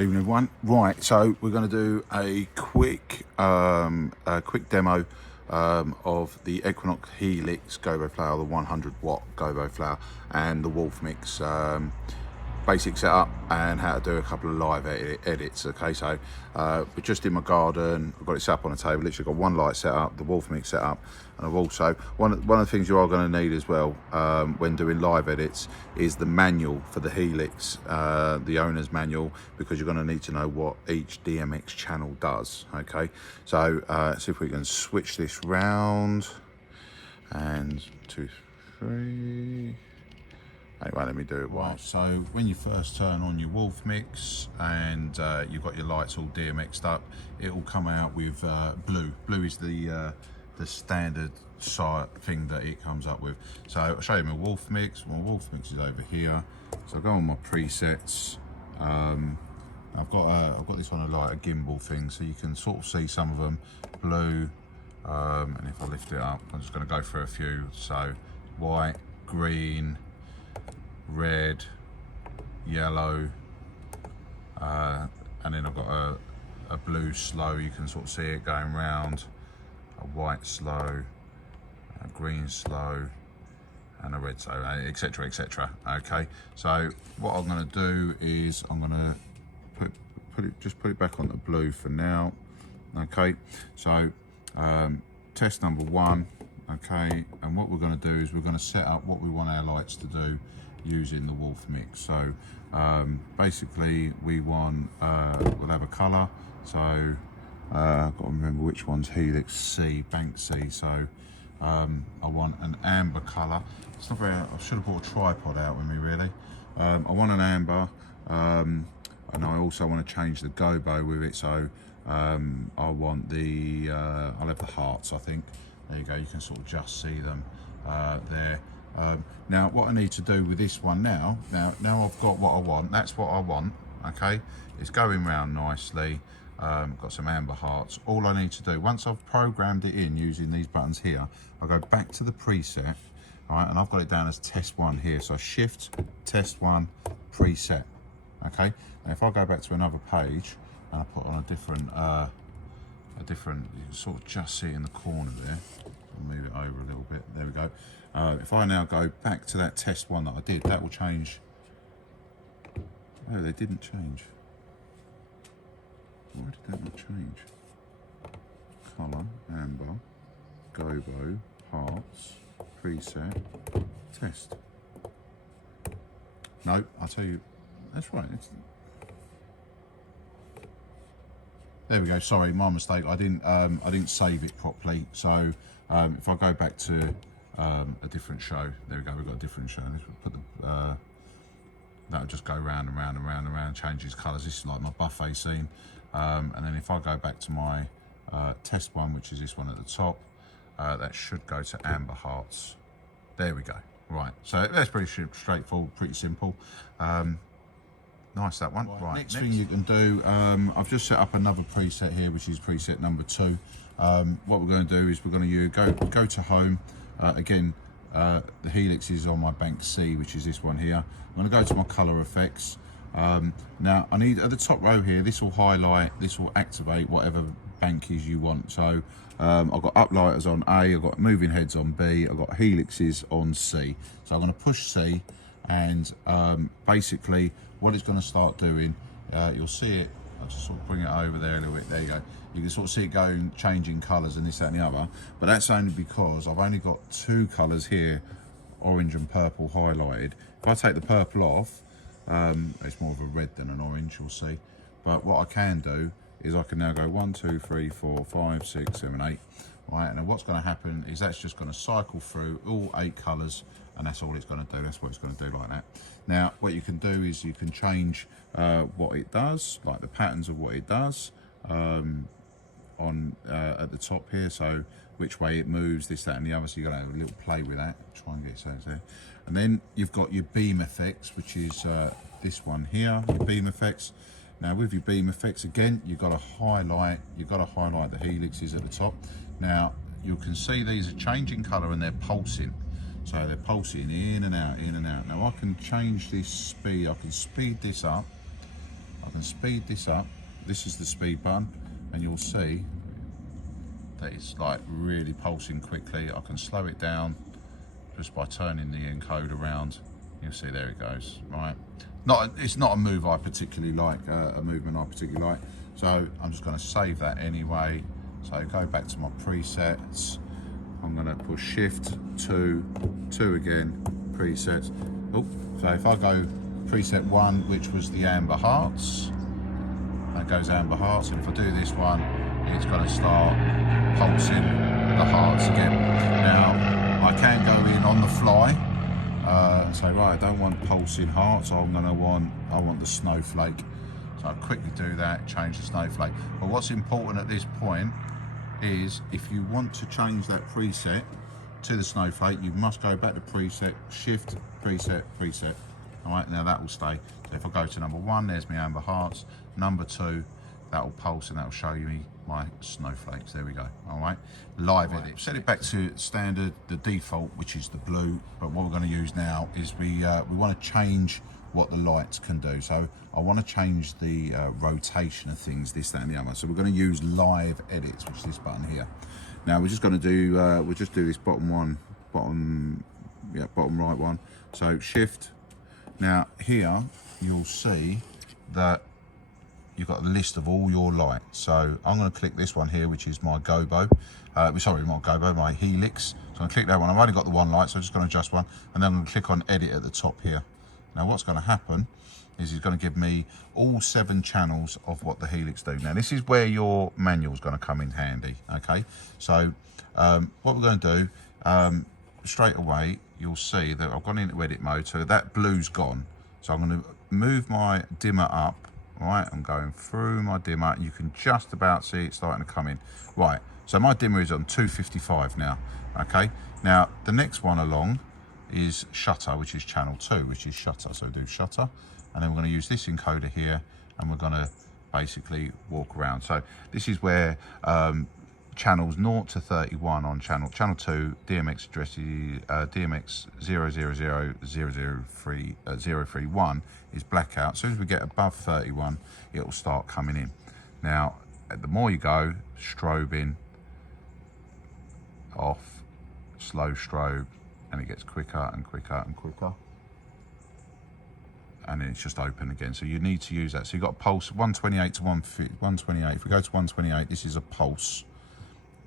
Evening everyone. Right, so we're going to do a quick demo of the Equinox Helix gobo flower, the 100-watt gobo flower, and the Wolfmix basic setup, and how to do a couple of live edits. Okay, so we're just in my garden. I've got it set up on a table. Literally got one light set up, the Wolfmix set up, and I've also one of the things you are going to need as well when doing live edits is the manual for the Helix, the owner's manual, because you're going to need to know what each DMX channel does. Okay, so see if we can switch this round, and 2, 3. Anyway, let me do it. Right, so when you first turn on your Wolfmix and you've got your lights all DMX'd up, it will come out with blue. Blue is the standard thing that it comes up with. So I'll show you my Wolfmix. My Wolfmix is over here. So I go on my presets. I've got this one like a gimbal thing, so you can sort of see some of them. Blue, and if I lift it up, I'm just going to go through a few. So white, green, red, yellow, and then I've got a blue slow, you can sort of see it going round, a white slow, a green slow, and a red slow, etc, etc. Okay, so what I'm going to do is I'm going to put it back on the blue for now. Okay, so test number 1. Okay, and what we're going to do is we're going to set up what we want our lights to do using the Wolfmix. So basically we want we'll have a color, so I've got to remember which one's Helix C, bank C. So I want an amber color. It's not very, I should have brought a tripod out with me really. I want an amber, and I also want to change the gobo with it, so I want the I'll have the hearts, I think. There you go, you can sort of just see them there. Now what I need to do with this one now I've got what I want. That's what I want. Okay, it's going round nicely. Got some amber hearts. All I need to do, once I've programmed it in using these buttons here, I'll go back to the preset, right, and I've got it down as test 1 here. So shift test 1 preset. Okay, and if I go back to another page and I put on a different, you can sort of just see it in the corner there. I'll move it over a little bit. There we go. If I now go back to that test 1 that I did, that will change. Oh, they didn't change. Why did that not change? Colour, amber, gobo, hearts, preset, test. No, I'll tell you, that's right. There we go. Sorry, my mistake. I didn't save it properly. So if I go back to a different show, there we go. We've got a different show. Let's put the that'll just go round and round and round and round, changes colours. This is like my buffet scene. And then if I go back to my test 1, which is this one at the top, that should go to amber hearts. There we go. Right. So that's pretty straightforward, pretty simple. Nice, that one. Right, next thing you can do, I've just set up another preset here, which is preset number 2. What we're going to do is we're going to go to home. Again, the Helix is on my bank C, which is this one here. I'm going to go to my color effects. Now I need, at the top row here, this will highlight, this will activate whatever bank is you want. So I've got uplighters on A, I've got moving heads on B, I've got helixes on C. So I'm going to push C, and basically what it's going to start doing, you'll see it, I'll just sort of bring it over there a little bit, there you go. You can sort of see it going, changing colours and this, that and the other, but that's only because I've only got 2 colours here, orange and purple highlighted. If I take the purple off, it's more of a red than an orange, you'll see. But what I can do is I can now go 1, 2, 3, 4, 5, 6, 7, 8. Right, and then what's going to happen is that's just going to cycle through all 8 colours, and that's all it's going to do. That's what it's going to do, like that. Now, what you can do is you can change what it does, like the patterns of what it does on at the top here. So which way it moves, this, that, and the other. So you're going to have a little play with that. Try and get it there. And then you've got your beam effects, which is this one here, your beam effects. Now with your beam effects, again, you've got to highlight the helixes at the top. Now you can see these are changing colour and they're pulsing. So they're pulsing in and out, in and out. Now I can change this speed, I can speed this up I can speed this up. This is the speed button, and you'll see that it's like really pulsing quickly. I can slow it down just by turning the encode around. You'll see there it goes, right? It's not a move I particularly like, a movement I particularly like. So I'm just going to save that anyway. So go back to my presets. I'm going to push Shift 2 again, presets. Oh, so if I go preset 1, which was the amber hearts, that goes amber hearts. And if I do this one, it's going to start pulsing the hearts again. Now I can go in on the fly and say, right, I don't want pulsing hearts. I want the snowflake. So I quickly do that, change the snowflake. But what's important at this point is if you want to change that preset to the snowflake, you must go back to preset, Shift, preset, preset. All right, now that will stay. So if I go to number 1, there's my amber hearts. Number 2, that will pulse and that will show me my snowflakes. There we go. All right, live edit. Set it back to standard, the default, which is the blue. But what we're going to use now is we want to change what the lights can do. So I want to change the rotation of things, this, that, and the other. So we're going to use live edits, which is this button here. Now we're just going to do we'll just do this bottom right one. So Shift. Now here you'll see that you've got a list of all your lights. So I'm going to click this one here, which is my gobo. Sorry, not gobo, my Helix. So I'm going to click that one. I've only got the one light, so I'm just going to adjust one, and then I'm going to click on Edit at the top here. Now what's going to happen is he's going to give me all 7 channels of what the Helix do. Now this is where your manual is going to come in handy. Okay, so what we're going to do straight away, you'll see that I've gone into edit mode, so that blue's gone. So I'm going to move my dimmer up. Right, I'm going through my dimmer. You can just about see it starting to come in. Right, so my dimmer is on 255 now. Okay, now the next one along is shutter, which is channel 2, which is shutter. So do shutter, and then we're going to use this encoder here, and we're going to basically walk around. So this is where channels 0 to 31 on channel 2, DMX address DMX 0000031 is blackout. As soon as we get above 31, it will start coming in. Now, the more you go, strobing off, slow strobe, and it gets quicker and quicker and quicker. And then it's just open again. So you need to use that. So you've got a pulse 128 to 128. If we go to 128, this is a pulse.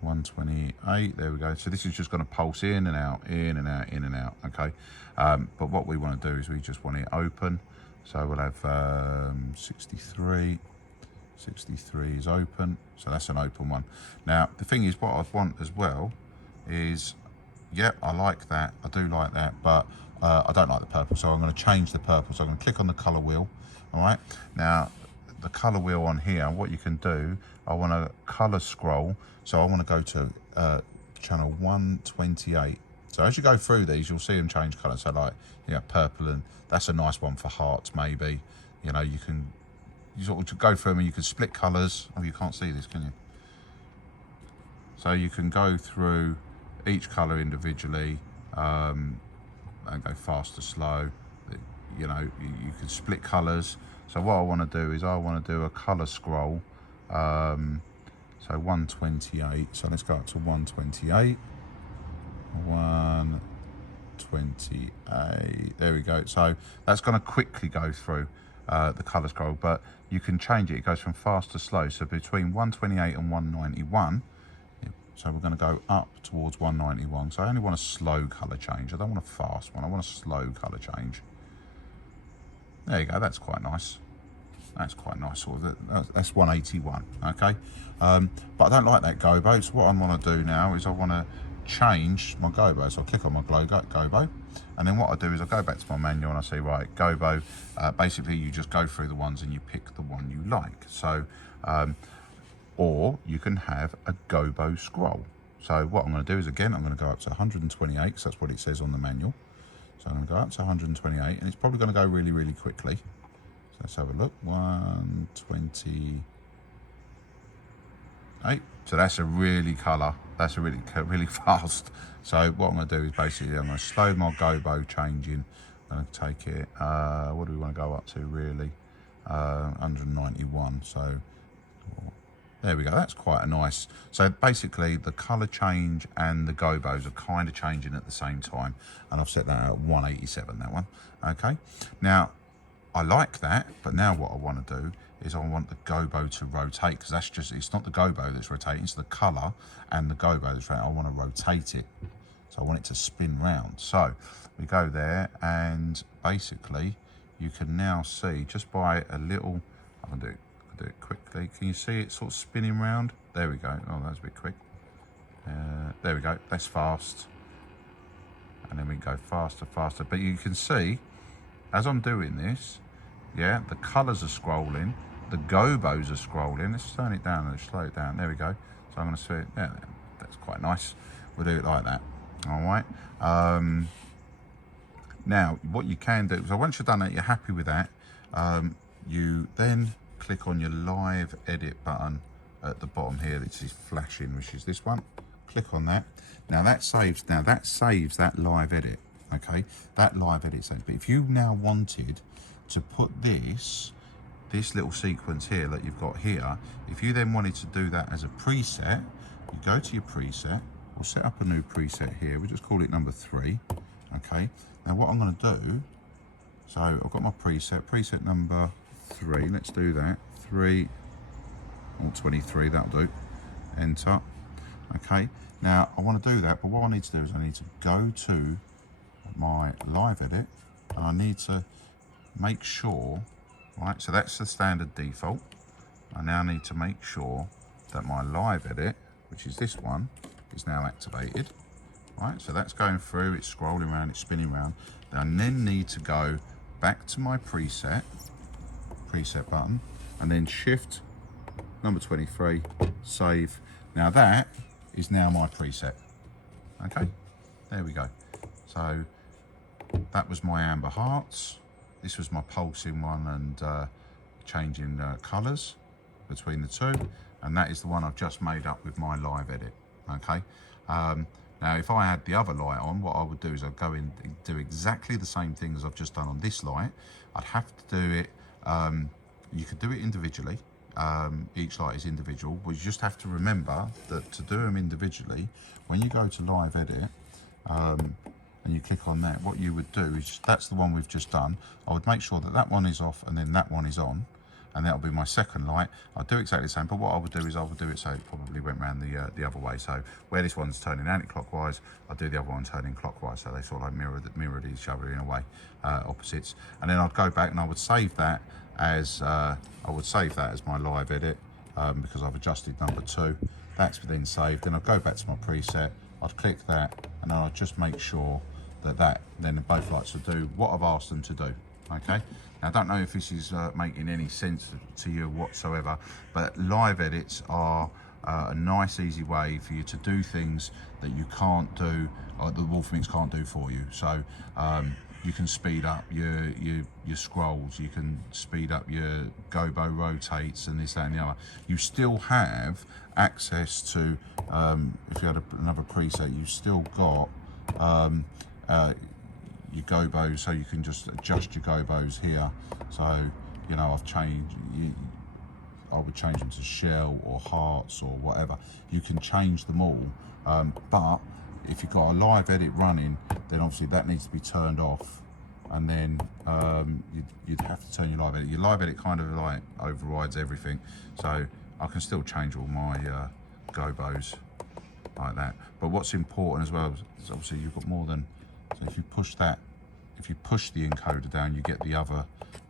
128, there we go. So this is just going to pulse in and out, in and out, in and out. Okay, but what we want to do is we just want it open. So we'll have 63 is open, so that's an open one. Now the thing is, what I want as well is, yeah, I like that, I do like that, but I don't like the purple, so I'm going to change the purple. So I'm going to click on the color wheel. All right, now the color wheel on here, what you can do, I want to color scroll, so I want to go to channel 128. So as you go through these, you'll see them change color. So like, yeah, purple, and that's a nice one for hearts maybe. You know, you sort of go through them and you can split colors. Oh, you can't see this, can you? So you can go through each color individually and go fast or slow. You know, you can split colors. So what I want to do is I want to do a color scroll. So 128. So let's go up to 128. 128. There we go. So that's going to quickly go through the color scroll, but you can change it. It goes from fast to slow. So between 128 and 191. So we're going to go up towards 191. So I only want a slow color change. I don't want a fast one. I want a slow color change. There you go. That's quite nice. That's quite nice. Sort of. That's 181. Okay. But I don't like that gobo. So what I want to do now is I want to change my gobo. So I click on my gobo, and then what I do is I go back to my manual and I say, right, gobo. Basically, you just go through the ones and you pick the one you like. So, or you can have a gobo scroll. So what I'm going to do is, again, I'm going to go up to 128, because that's what it says on the manual. So I'm going to go up to 128, and it's probably going to go really, really quickly. So let's have a look. 128. So that's a really colour. That's a really fast. So what I'm going to do is basically I'm going to slow my gobo changing. I'm going to take it. What do we want to go up to really? 191. So there we go. That's quite a nice. So basically, the colour change and the gobos are kind of changing at the same time, and I've set that at 187. That one. Okay. Now I like that, but now what I want to do is I want the gobo to rotate, because that's just, it's not the gobo that's rotating, it's the colour and the gobo that's rotating. I want to rotate it, so I want it to spin round. So we go there, and basically you can now see just by a little, I can do it quickly. Can you see it sort of spinning round? There we go. Oh, that's a bit quick. There we go. That's fast, and then we go faster, faster. But you can see as I'm doing this, yeah, the colours are scrolling, the gobos are scrolling. Let's turn it down and slow it down. There we go. So I'm going to see it. Yeah, that's quite nice. We'll do it like that. All right. Now, what you can do, so once you've done that, you're happy with that, you then click on your live edit button at the bottom here. This is flashing, which is this one. Click on that. Now that saves. Now that saves that live edit. Okay, that live edit saves. But if you now wanted to put this little sequence here that you've got here, if you then wanted to do that as a preset, you go to your preset. We'll set up a new preset here. We'll just call it number 3. Okay. Now what I'm going to do, so I've got my preset number 3. Let's do that. 3 or 23. That'll do. Enter. Okay. Now I want to do that, but what I need to do is I need to go to my live edit, and I need to make sure, right, so that's the standard default. I now need to make sure that my live edit, which is this one, is now activated. Right, so that's going through, it's scrolling around, it's spinning around. I then need to go back to my preset button, and then shift number 23, save. Now that is now my preset. Okay, there we go. So that was my amber hearts. This was my pulsing one, and changing colours between the two. And that is the one I've just made up with my live edit. Okay. Now, if I had the other light on, what I would do is I'd go in and do exactly the same thing as I've just done on this light. I'd have to do it, you could do it individually. Each light is individual, but you just have to remember that to do them individually, when you go to live edit, and you click on that, what you would do is, that's the one we've just done. I would make sure that that one is off and then that one is on, and that'll be my second light. I'll do exactly the same, but what I would do is I would do it so it probably went around the other way. So where this one's turning anti-clockwise, I'll do the other one turning clockwise, so they sort of like mirrored each other in a way, opposites. And then I'd go back and I would save that as my live edit, because I've adjusted number 2. That's then saved. Then I'll go back to my preset. I'd click that, and then I'll just make sure that then both lights will do what I've asked them to do. Okay. Now, I don't know if this is making any sense to you whatsoever, but live edits are a nice, easy way for you to do things that you can't do, or the Wolfmix can't do for you. So you can speed up your scrolls, you can speed up your gobo rotates, and this, that, and the other. You still have access to, if you had another preset, you've still got your gobos, so you can just adjust your gobos here. So, you know, I would change them to shell or hearts or whatever. You can change them all, but if you've got a live edit running, then obviously that needs to be turned off, and then you'd have to turn your live edit. Your live edit kind of like overrides everything, so I can still change all my gobos like that. But what's important as well is obviously you've got more than, so if you push that, if you push the encoder down, you get the other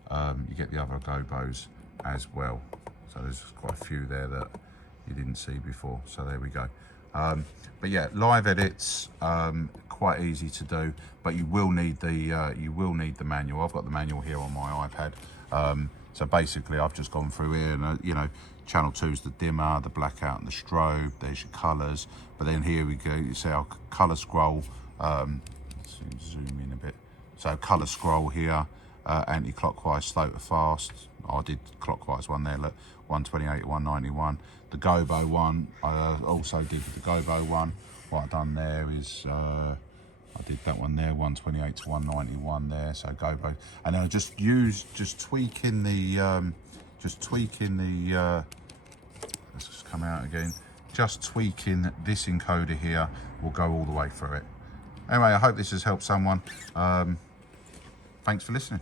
gobos as well. So there's quite a few there that you didn't see before. So there we go. But yeah, live edits, quite easy to do, but you will need the manual. I've got the manual here on my iPad. So basically I've just gone through here, and you know, channel 2 is the dimmer, the blackout and the strobe. There's your colours. But then here we go, you see our colour scroll. Let's zoom in a bit. So colour scroll here, anti-clockwise, slow to fast. I did clockwise one there, look, 128 to 191. The gobo one, I also did the gobo one. What I've done there is I did that one there, 128 to 191 there, so gobo. And I'll just tweaking the, let's just come out again. Just tweaking this encoder here will go all the way through it. Anyway, I hope this has helped someone. Thanks for listening.